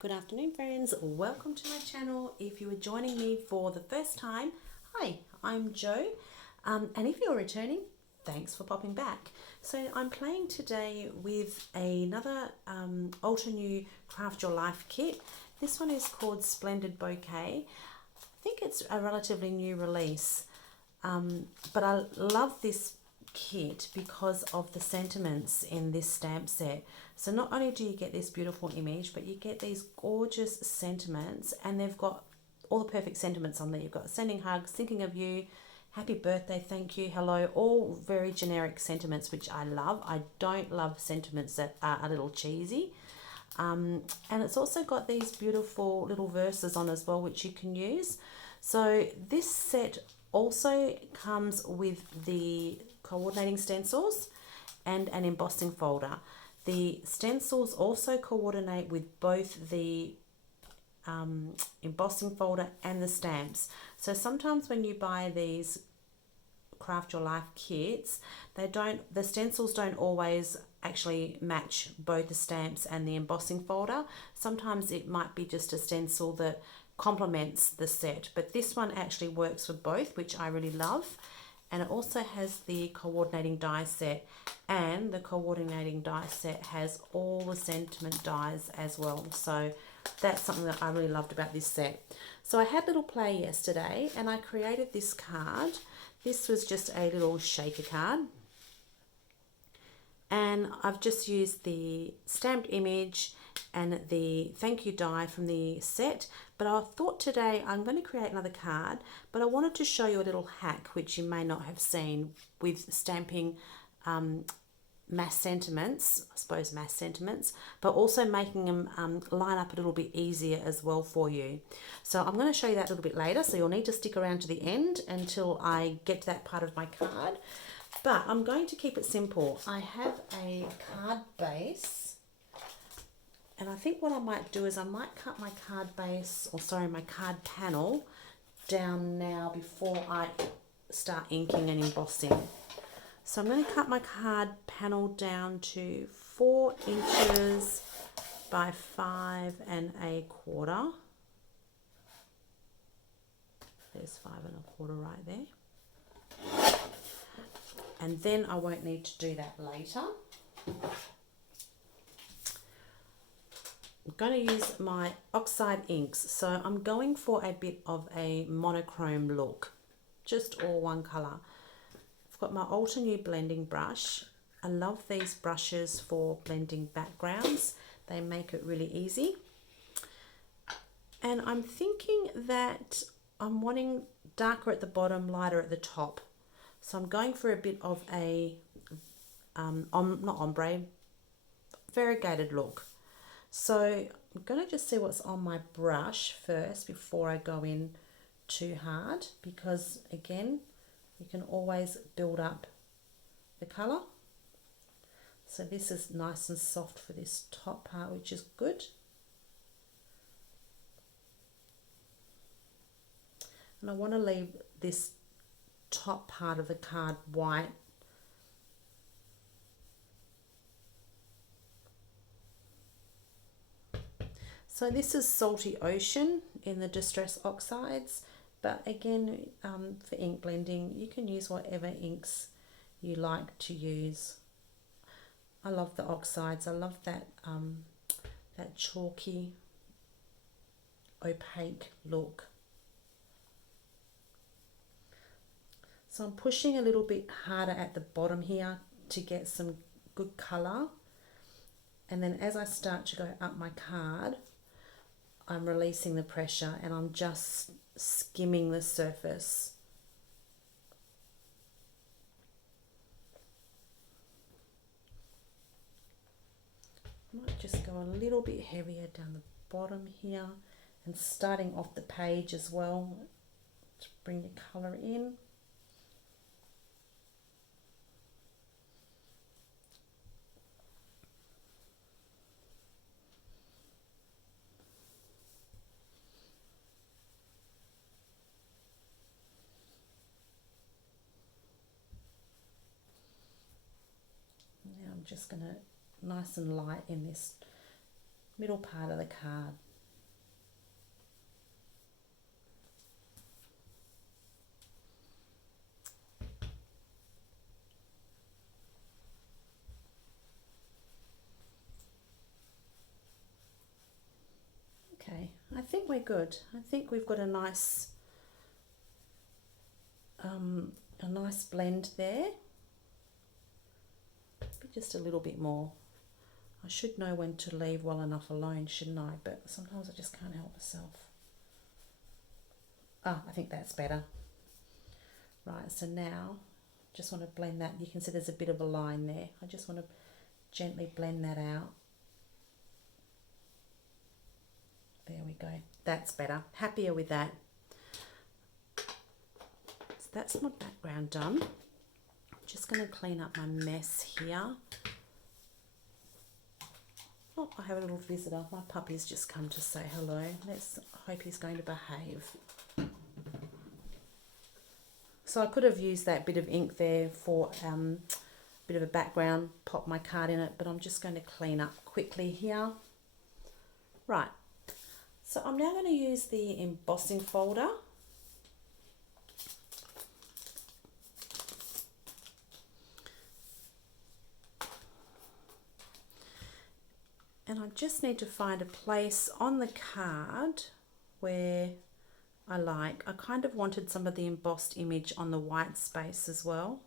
Good afternoon, friends. Welcome to my channel. If you are joining me for the first time, hi, I'm Jo. And if you're returning, thanks for popping back. So I'm playing today with another Ultra New Craft Your Life kit. This one is called Splendid Bouquet. I think it's a relatively new release, but I love this kit because of the sentiments in this stamp set. So not only do you get this beautiful image, but you get these gorgeous sentiments, and they've got all the perfect sentiments on there. You've got sending hugs, thinking of you, happy birthday, thank you, hello, all very generic sentiments, which I love. I don't love sentiments that are a little cheesy. And it's also got these beautiful little verses on as well, which you can use. So this set also comes with the coordinating stencils and an embossing folder. The stencils also coordinate with both the embossing folder and the stamps. So sometimes when you buy these Craft Your Life kits, the stencils don't always actually match both the stamps and the embossing folder. Sometimes it might be just a stencil that complements the set, but this one actually works for both, which I really love. And it also has the coordinating die set, and the coordinating die set has all the sentiment dies as well. So that's something that I really loved about this set. So I had a little play yesterday and I created this card. This was just a little shaker card, and I've just used the stamped image and the thank you die from the set. But I thought today I'm going to create another card, but I wanted to show you a little hack which you may not have seen with stamping mass sentiments, I suppose mass sentiments, but also making them line up a little bit easier as well for you. So I'm going to show you that a little bit later, so you'll need to stick around to the end until I get to that part of my card. But I'm going to keep it simple. I have a card base, and I think what I might do is I might cut my card base, or sorry, my card panel down now before I start inking and embossing. So I'm going to cut my card panel down to 4 inches by 5 1/4. There's 5 1/4 right there. And then I won't need to do that later. I'm going to use my oxide inks. So I'm going for a bit of a monochrome look, just all one colour. I've got my Ultra New blending brush. I love these brushes for blending backgrounds. They make it really easy. And I'm thinking that I'm wanting darker at the bottom, lighter at the top. So I'm going for a bit of a, not ombre, variegated look. So I'm going to just see what's on my brush first before I go in too hard, because again, you can always build up the colour. So this is nice and soft for this top part, which is good. And I want to leave this top part of the card white. So this is Salty Ocean in the Distress Oxides, but again, for ink blending, you can use whatever inks you like to use. I love the oxides. I love that that chalky, opaque look. So I'm pushing a little bit harder at the bottom here to get some good colour. And then as I start to go up my card, I'm releasing the pressure and I'm just skimming the surface. I might just go a little bit heavier down the bottom here and starting off the page as well to bring the colour in. Now I'm just going to nice and light in this middle part of the card. I think we're good. I think we've got a nice blend there. Maybe just a little bit more. I should know when to leave well enough alone, shouldn't I? But sometimes I just can't help myself. Ah, I think that's better. Right, so now just want to blend that. You can see there's a bit of a line there. I just want to gently blend that out. There we go. That's better. Happier with that. So that's my background done. I'm just going to clean up my mess here. Oh, I have a little visitor. My puppy's just come to say hello. Let's hope he's going to behave. So I could have used that bit of ink there for a bit of a background, pop my card in it, but I'm just going to clean up quickly here. Right, so I'm now going to use the embossing folder. And I just need to find a place on the card where I kind of wanted some of the embossed image on the white space as well.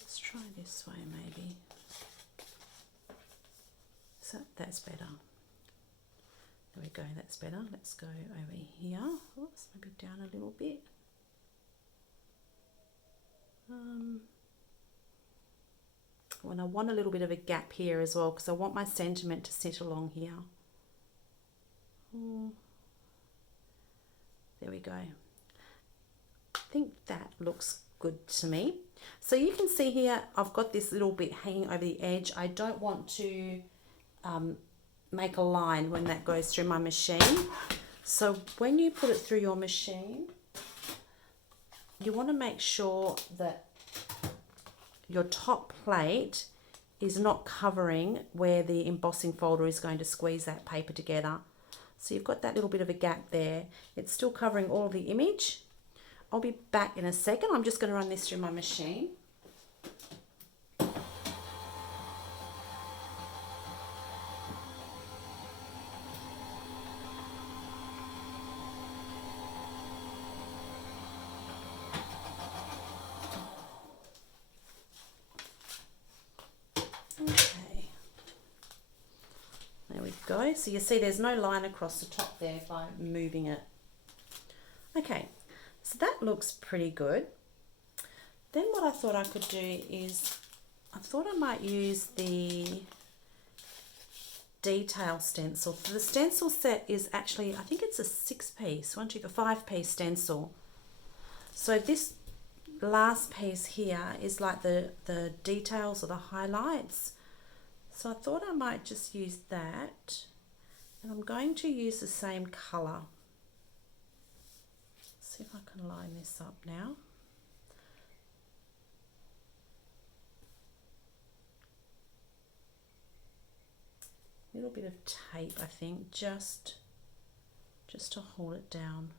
Let's try this way maybe. So that's better. There we go, that's better. Let's go over here. Oops, maybe down a little bit. And I want a little bit of a gap here as well because I want my sentiment to sit along here. There we go. I think that looks good to me. So you can see here I've got this little bit hanging over the edge. I don't want to make a line when that goes through my machine. So when you put it through your machine, you want to make sure that your top plate is not covering where the embossing folder is going to squeeze that paper together. So you've got that little bit of a gap there. It's still covering all of the image. I'll be back in a second. I'm just going to run this through my machine. Go. So you see there's no line across the top there by moving it. Okay, so that looks pretty good. Then what I thought I could do is I thought I might use the detail stencil. So the stencil set is actually, I think it's a 6-piece, 5-piece stencil. So this last piece here is like the details or the highlights. So I thought I might just use that, and I'm going to use the same colour. See if I can line this up now. A little bit of tape, I think, just to hold it down.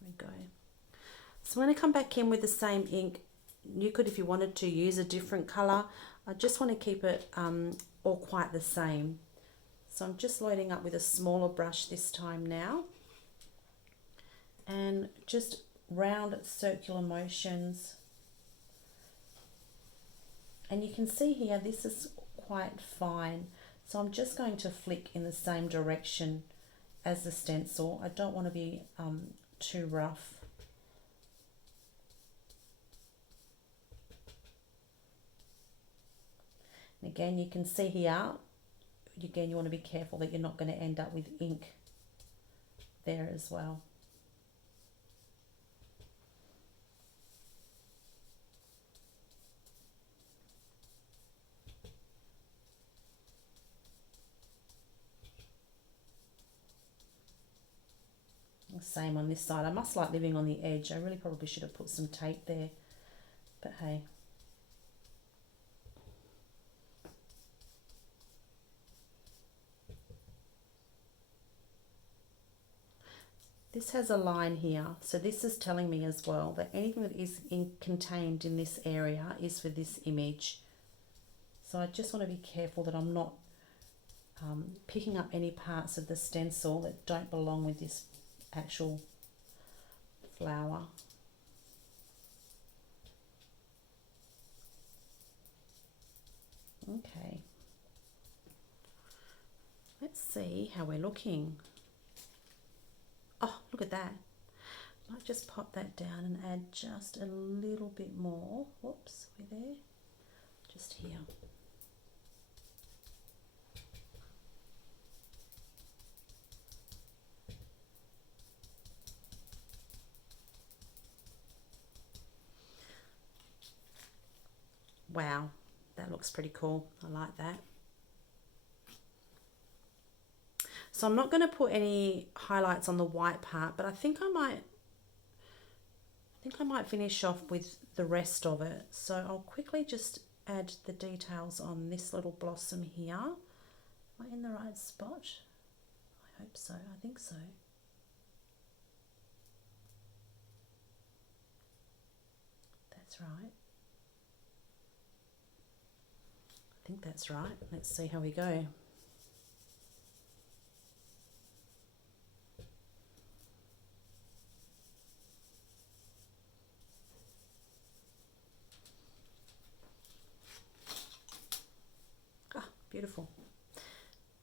There we go. So I'm going to come back in with the same ink. You could, if you wanted to, use a different colour. I just want to keep it all quite the same. So I'm just loading up with a smaller brush this time now. And just round circular motions. And you can see here, this is quite fine. So I'm just going to flick in the same direction as the stencil. I don't want to be too rough. Again, you can see here, again, you want to be careful that you're not going to end up with ink there as well. Same on this side. I must like living on the edge. I really probably should have put some tape there, but hey. This has a line here, so this is telling me as well that anything that is contained in this area is for this image. So I just want to be careful that I'm not picking up any parts of the stencil that don't belong with this actual flower. Okay, let's see how we're looking. Oh, look at that. Might just pop that down and add just a little bit more. Whoops, we're there. Just here. Wow, that looks pretty cool. I like that. So I'm not going to put any highlights on the white part, but I think I might finish off with the rest of it. So I'll quickly just add the details on this little blossom here. Am I in the right spot? I hope so. I think so. That's right. I think that's right. Let's see how we go. Beautiful.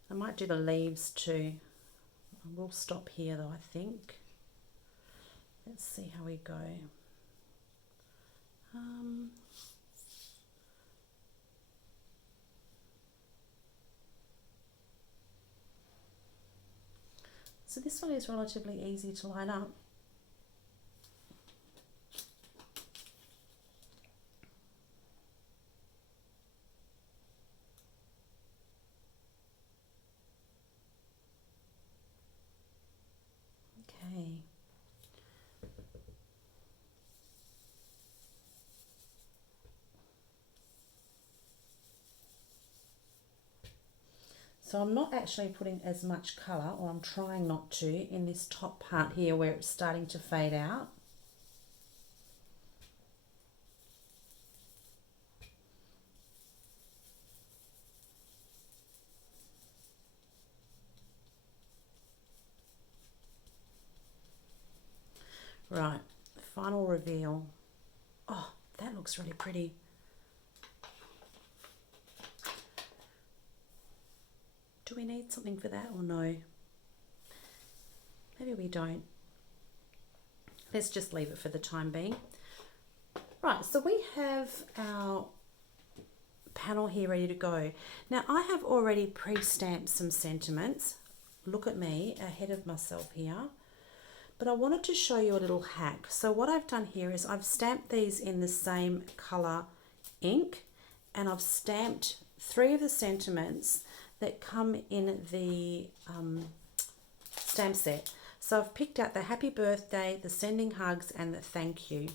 I might do the leaves too. I will stop here though, I think. Let's see how we go. So this one is relatively easy to line up. Okay. So I'm not actually putting as much colour, or I'm trying not to, in this top part here where it's starting to fade out. Right, final reveal. Oh, that looks really pretty. Do we need something for that or no? Maybe we don't. Let's just leave it for the time being. Right, so we have our panel here ready to go. Now I have already pre-stamped some sentiments. Look at me, ahead of myself here. But I wanted to show you a little hack. So what I've done here is I've stamped these in the same colour ink, and I've stamped 3 of the sentiments that come in the stamp set. So I've picked out the happy birthday, the sending hugs, and the thank you.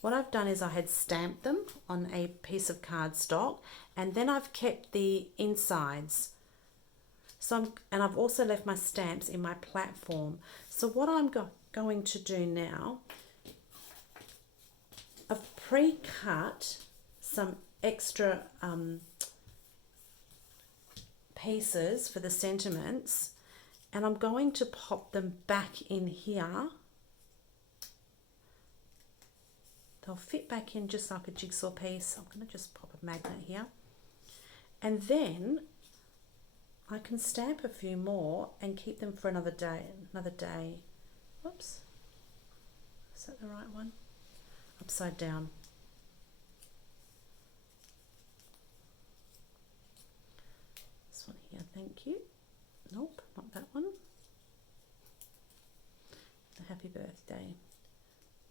What I've done is I had stamped them on a piece of cardstock, and then I've kept the insides. So and I've also left my stamps in my platform. So what I'm going to do now, I've pre-cut some extra pieces for the sentiments, and I'm going to pop them back in here. They'll fit back in just like a jigsaw piece. I'm going to just pop a magnet here, and then I can stamp a few more and keep them for another day. Whoops, is that the right one? Upside down. This one here, thank you. Nope, not that one. The happy birthday.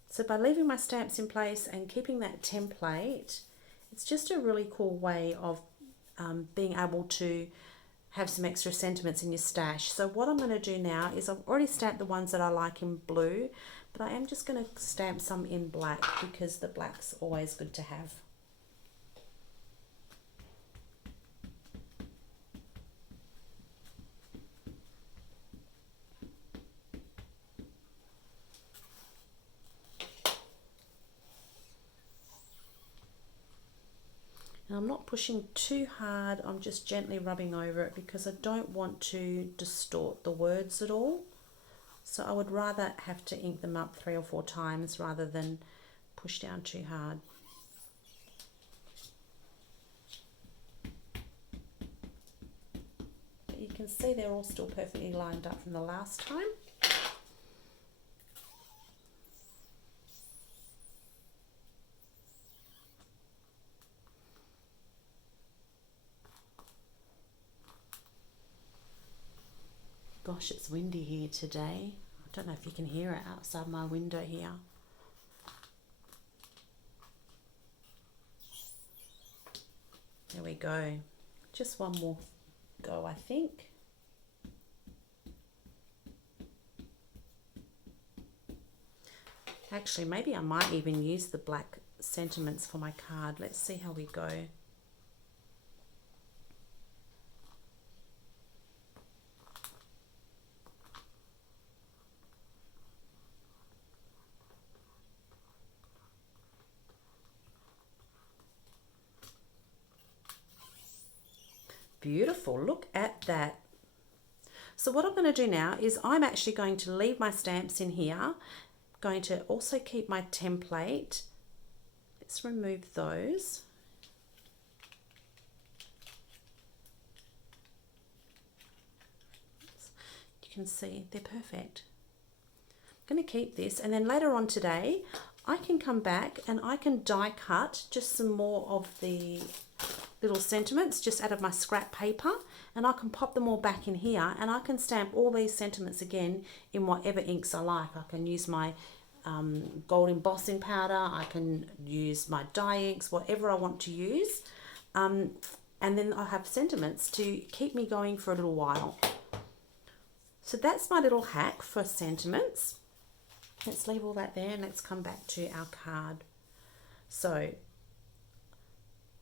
So by leaving my stamps in place and keeping that template, it's just a really cool way of being able to have some extra sentiments in your stash. So what I'm going to do now is I've already stamped the ones that I like in blue, but I am just going to stamp some in black because the black's always good to have. And I'm not pushing too hard, I'm just gently rubbing over it because I don't want to distort the words at all. So I would rather have to ink them up 3 or 4 times rather than push down too hard. But you can see they're all still perfectly lined up from the last time. Gosh, it's windy here today. I don't know if you can hear it outside my window here. There we go. Just one more go, I think. Actually, maybe I might even use the black sentiments for my card. Let's see how we go. Beautiful, look at that. So what I'm going to do now is I'm actually going to leave my stamps in here. Going to also keep my template. Let's remove those. You can see they're perfect. I'm going to keep this, and then later on today I can come back and I can die cut just some more of the little sentiments just out of my scrap paper, and I can pop them all back in here, and I can stamp all these sentiments again in whatever inks I like. I can use my gold embossing powder, I can use my dye inks, whatever I want to use, and then I have sentiments to keep me going for a little while. So that's my little hack for sentiments. Let's leave all that there and let's come back to our card. So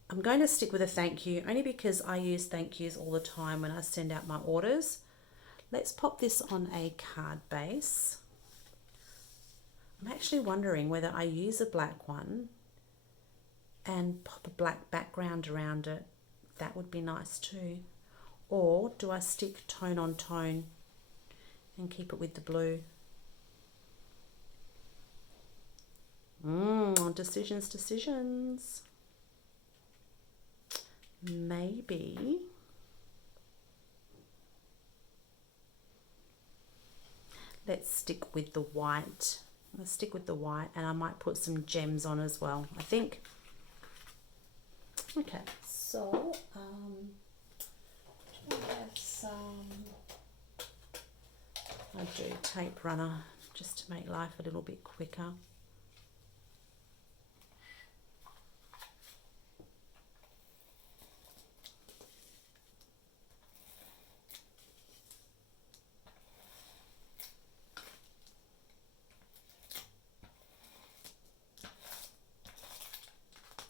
I'm going to stick with a thank you only because I use thank yous all the time when I send out my orders. Let's pop this on a card base. I'm actually wondering whether I use a black one and pop a black background around it. That would be nice too. Or do I stick tone on tone and keep it with the blue? Decisions. Maybe let's stick with the white. Let's stick with the white, and I might put some gems on as well, I think. Okay, so I have some, I do tape runner just to make life a little bit quicker.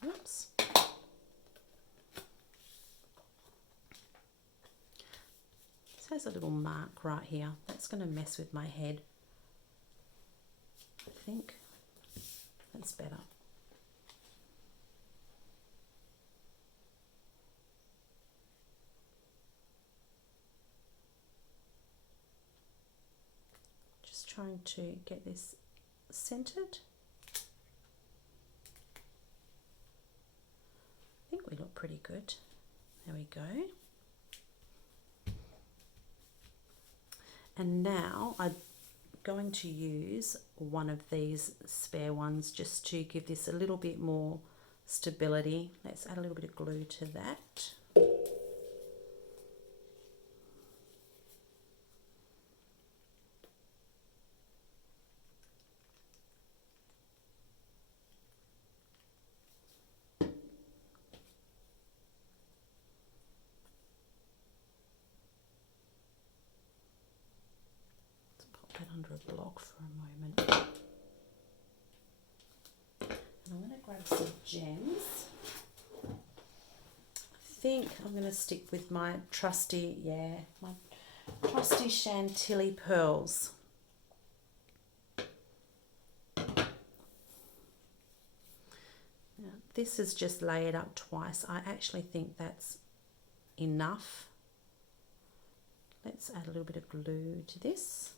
Oops. This has a little mark right here. That's going to mess with my head. I think that's better. Just trying to get this centered. I think we look pretty good. There we go. And now I'm going to use one of these spare ones just to give this a little bit more stability. Let's add a little bit of glue to that. Under a block for a moment. And I'm going to grab some gems. I think I'm going to stick with my trusty, my trusty Chantilly pearls. Now, this is just layered up twice. I actually think that's enough. Let's add a little bit of glue to this.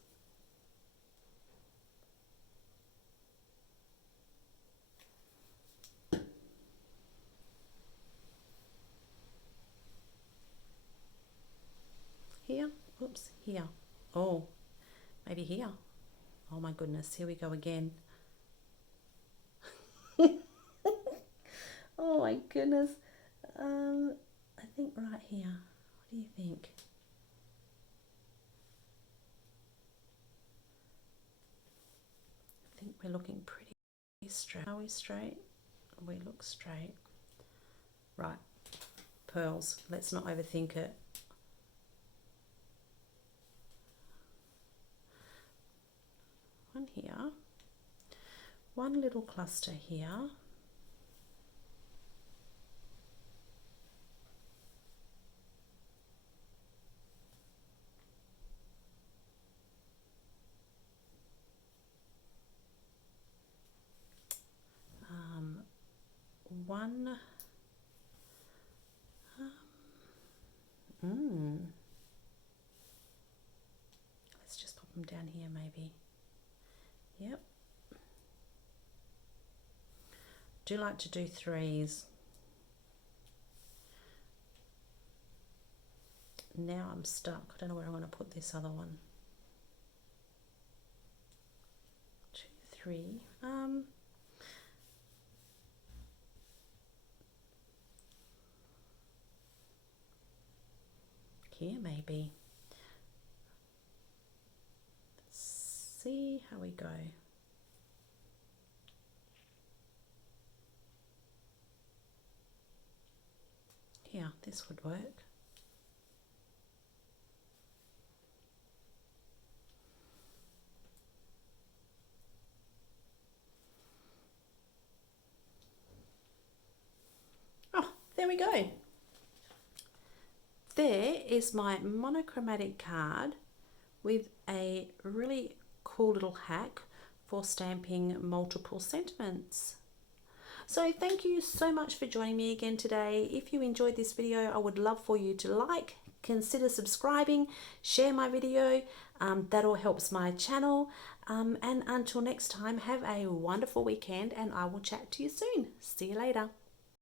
Here, oops, here. Oh, maybe here. Oh my goodness, here we go again. Oh my goodness. I think right here. What do you think? I think we're looking pretty straight. Are we straight? We look straight. Right, pearls. Let's not overthink it. One here. One little cluster here. One. Let's just pop them down here maybe. Yep. Do like to do threes. Now I'm stuck. I don't know where I'm going to put this other one. 2, 3. Here maybe. Let's see how we go. Yeah, this would work. Oh, there we go. There is my monochromatic card with a really cool little hack for stamping multiple sentiments. So thank you so much for joining me again today. If you enjoyed this video, I would love for you to like, consider subscribing, share my video. That all helps my channel. And until next time, have a wonderful weekend and I will chat to you soon. See you later.